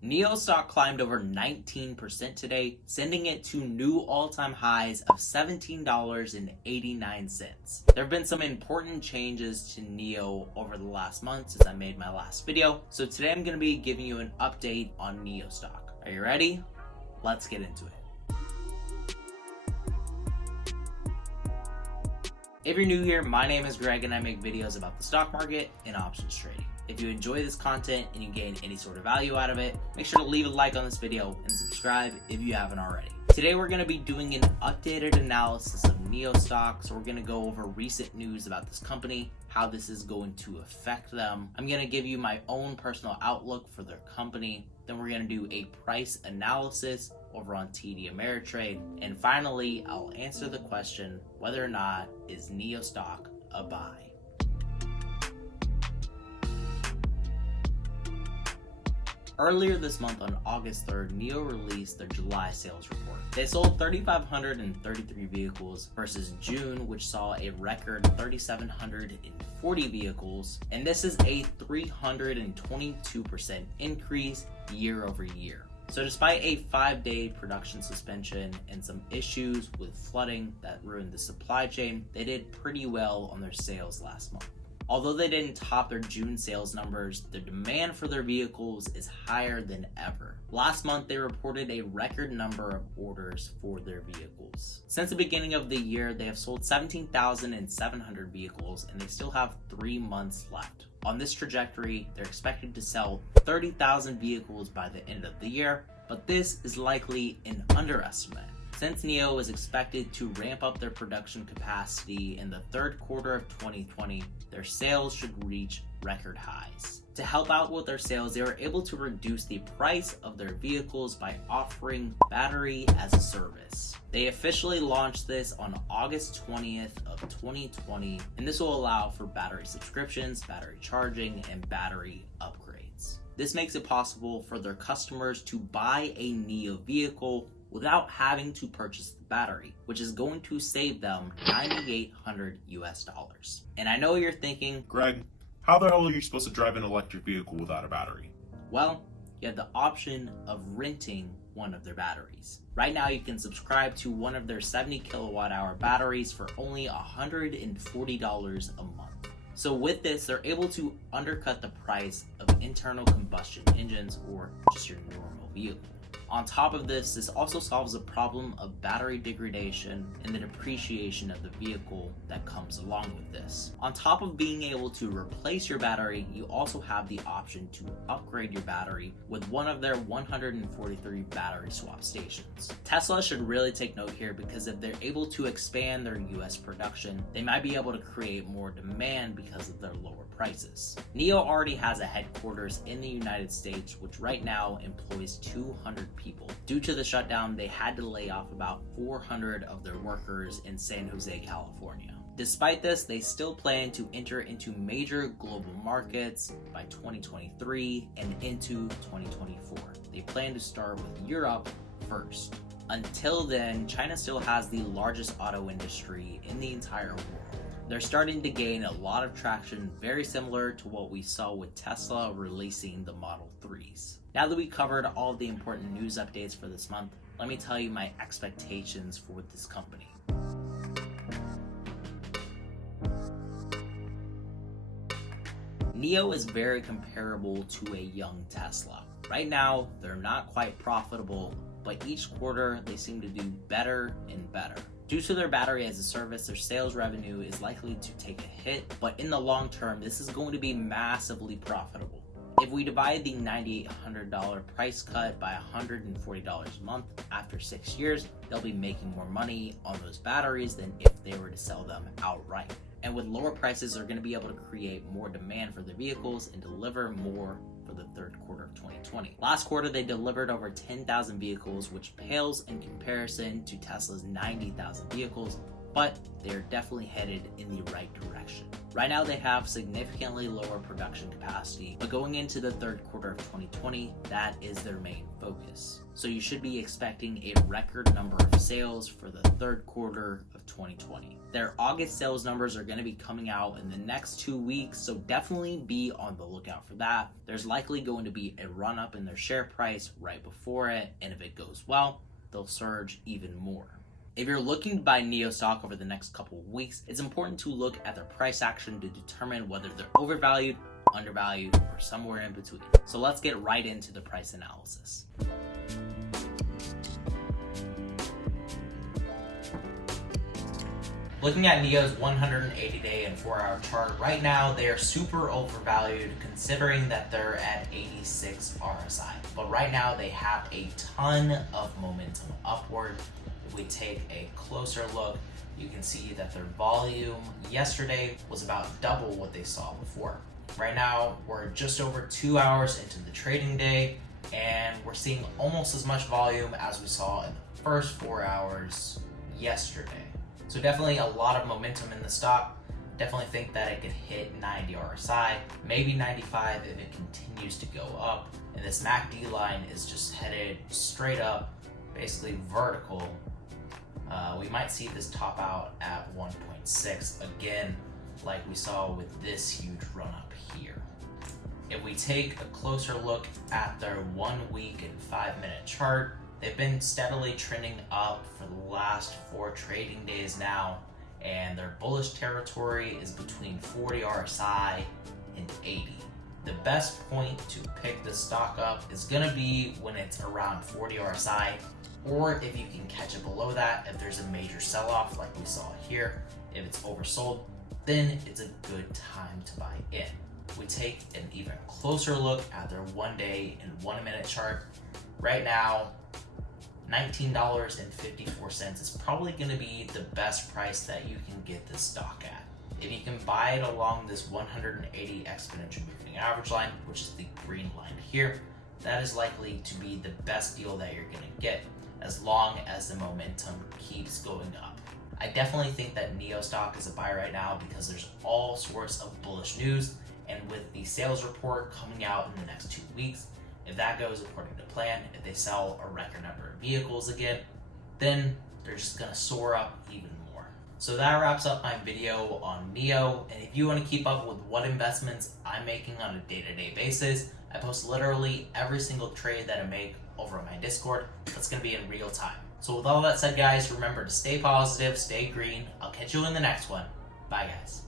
NIO stock climbed over 19% today, sending it to new all-time highs of $17.89. There have been some important changes to NIO over the last month since I made my last video, so today I'm going to be giving you an update on NIO stock. Are you ready? Let's get into it. If you're new here, my name is Greg and I make videos about the stock market and options trading. If you enjoy this content and you gain any sort of value out of it, make sure to leave a like on this video and subscribe if you haven't already. Today we're going to be doing an updated analysis of NIO stock, so we're going to go over recent news about this company, how this is going to affect them. I'm going to give you my own personal outlook for their company. Then we're going to do a price analysis over on TD Ameritrade. And finally, I'll answer the question whether or not is NIO stock a buy. Earlier this month on August 3rd, NIO released their July sales report. They sold 3,533 vehicles versus June, which saw a record 3,740 vehicles, and this is a 322% increase year over year. So despite a 5-day production suspension and some issues with flooding that ruined the supply chain, they did pretty well on their sales last month. Although they didn't top their June sales numbers, the demand for their vehicles is higher than ever. Last month, they reported a record number of orders for their vehicles. Since the beginning of the year, they have sold 17,700 vehicles and they still have 3 months left. On this trajectory, they're expected to sell 30,000 vehicles by the end of the year, but this is likely an underestimate. Since NIO is expected to ramp up their production capacity in the third quarter of 2020, their sales should reach record highs. To help out with their sales, they were able to reduce the price of their vehicles by offering battery as a service. They officially launched this on August 20th of 2020, and this will allow for battery subscriptions, battery charging, and battery upgrades. This makes it possible for their customers to buy a NIO vehicle without having to purchase the battery, which is going to save them $9,800. And I know you're thinking, Greg, how the hell are you supposed to drive an electric vehicle without a battery? Well, you have the option of renting one of their batteries. Right now, you can subscribe to one of their 70 kilowatt hour batteries for only $140 a month. So with this, they're able to undercut the price of internal combustion engines or just your normal vehicle. On top of this, this also solves the problem of battery degradation and the depreciation of the vehicle that comes along with this. On top of being able to replace your battery, you also have the option to upgrade your battery with one of their 143 battery swap stations. Tesla should really take note here, because if they're able to expand their US production, they might be able to create more demand because of their lower prices. NIO already has a headquarters in the United States, which right now employs 200 people. Due to the shutdown, they had to lay off about 400 of their workers in San Jose, California. Despite this, they still plan to enter into major global markets by 2023 and into 2024. They plan to start with Europe first. Until then, China still has the largest auto industry in the entire world. They're starting to gain a lot of traction, very similar to what we saw with Tesla releasing the Model 3s. Now that we covered all of the important news updates for this month, let me tell you my expectations for this company. NIO is very comparable to a young Tesla. Right now, they're not quite profitable, but each quarter they seem to do better and better. Due to their battery as a service, their sales revenue is likely to take a hit, but in the long term, this is going to be massively profitable. If we divide the $9,800 price cut by $140 a month, after 6 years, they'll be making more money on those batteries than if they were to sell them outright. And with lower prices, they're going to be able to create more demand for their vehicles and deliver more for the third quarter of 2020. Last quarter, they delivered over 10,000 vehicles, which pales in comparison to Tesla's 90,000 vehicles, but they're definitely headed in the right direction. Right now they have significantly lower production capacity, but going into the third quarter of 2020, that is their main focus. So you should be expecting a record number of sales for the third quarter of 2020. Their August sales numbers are going to be coming out in the next 2 weeks, so definitely be on the lookout for that. There's likely going to be a run up in their share price right before it, and if it goes well, they'll surge even more. If you're looking to buy NIO stock over the next couple of weeks, it's important to look at their price action to determine whether they're overvalued, undervalued, or somewhere in between. So let's get right into the price analysis. Looking at NIO's 180-day and 4-hour chart, right now they are super overvalued considering that they're at 86 RSI. But right now they have a ton of momentum upward. If we take a closer look, you can see that their volume yesterday was about double what they saw before. Right now, we're just over 2 hours into the trading day, and we're seeing almost as much volume as we saw in the first 4 hours yesterday. So definitely a lot of momentum in the stock. Definitely think that it could hit 90 RSI, maybe 95 if it continues to go up. And this MACD line is just headed straight up, basically vertical. We might see this top out at 1.6 again, like we saw with this huge run up here. If we take a closer look at their 1 week and 5 minute chart, they've been steadily trending up for the last 4 trading days now, and their bullish territory is between 40 RSI and 80. The best point to pick this stock up is going to be when it's around 40 RSI, or if you can catch it below that, if there's a major sell-off like we saw here. If it's oversold, then it's a good time to buy in. We take an even closer look at their 1 day and 1 minute chart. Right now, $19.54 is probably going to be the best price that you can get this stock at. If you can buy it along this 180 exponential moving average line, which is the green line here, that is likely to be the best deal that you're going to get as long as the momentum keeps going up. I definitely think that NIO stock is a buy right now because there's all sorts of bullish news, and with the sales report coming out in the next 2 weeks, if that goes according to plan, if they sell a record number of vehicles again, then they're just going to soar up even more. So that wraps up my video on NIO, and if you want to keep up with what investments I'm making on a day-to-day basis, I post literally every single trade that I make over on my Discord. That's going to be in real time. So with all that said, guys, remember to stay positive, stay green. I'll catch you in the next one. Bye, guys.